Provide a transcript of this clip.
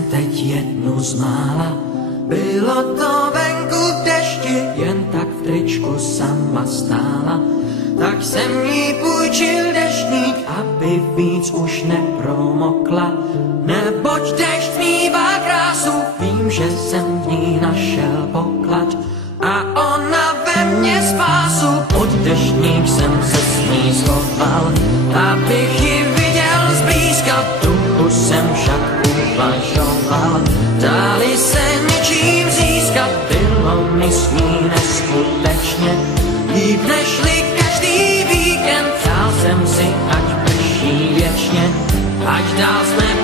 jsem teď jednu z mála. Bylo to venku v dešti, jen tak v tričku sama stála. Tak jsem jí půjčil deštník, aby víc už nepromokla. Neboť dešť mívá krásu, vím, že jsem v ní našel poklad. A ona ve mně spásu, pod deštník jsem se s ní schoval. Abych ji viděl zblízka, v duchu jsem však uvažoval. Dali se ničím získat, bylo mi s ní neskutečně. Líp nežli každý víkend, přál jsem si, ať prší věčně, ať dál jsme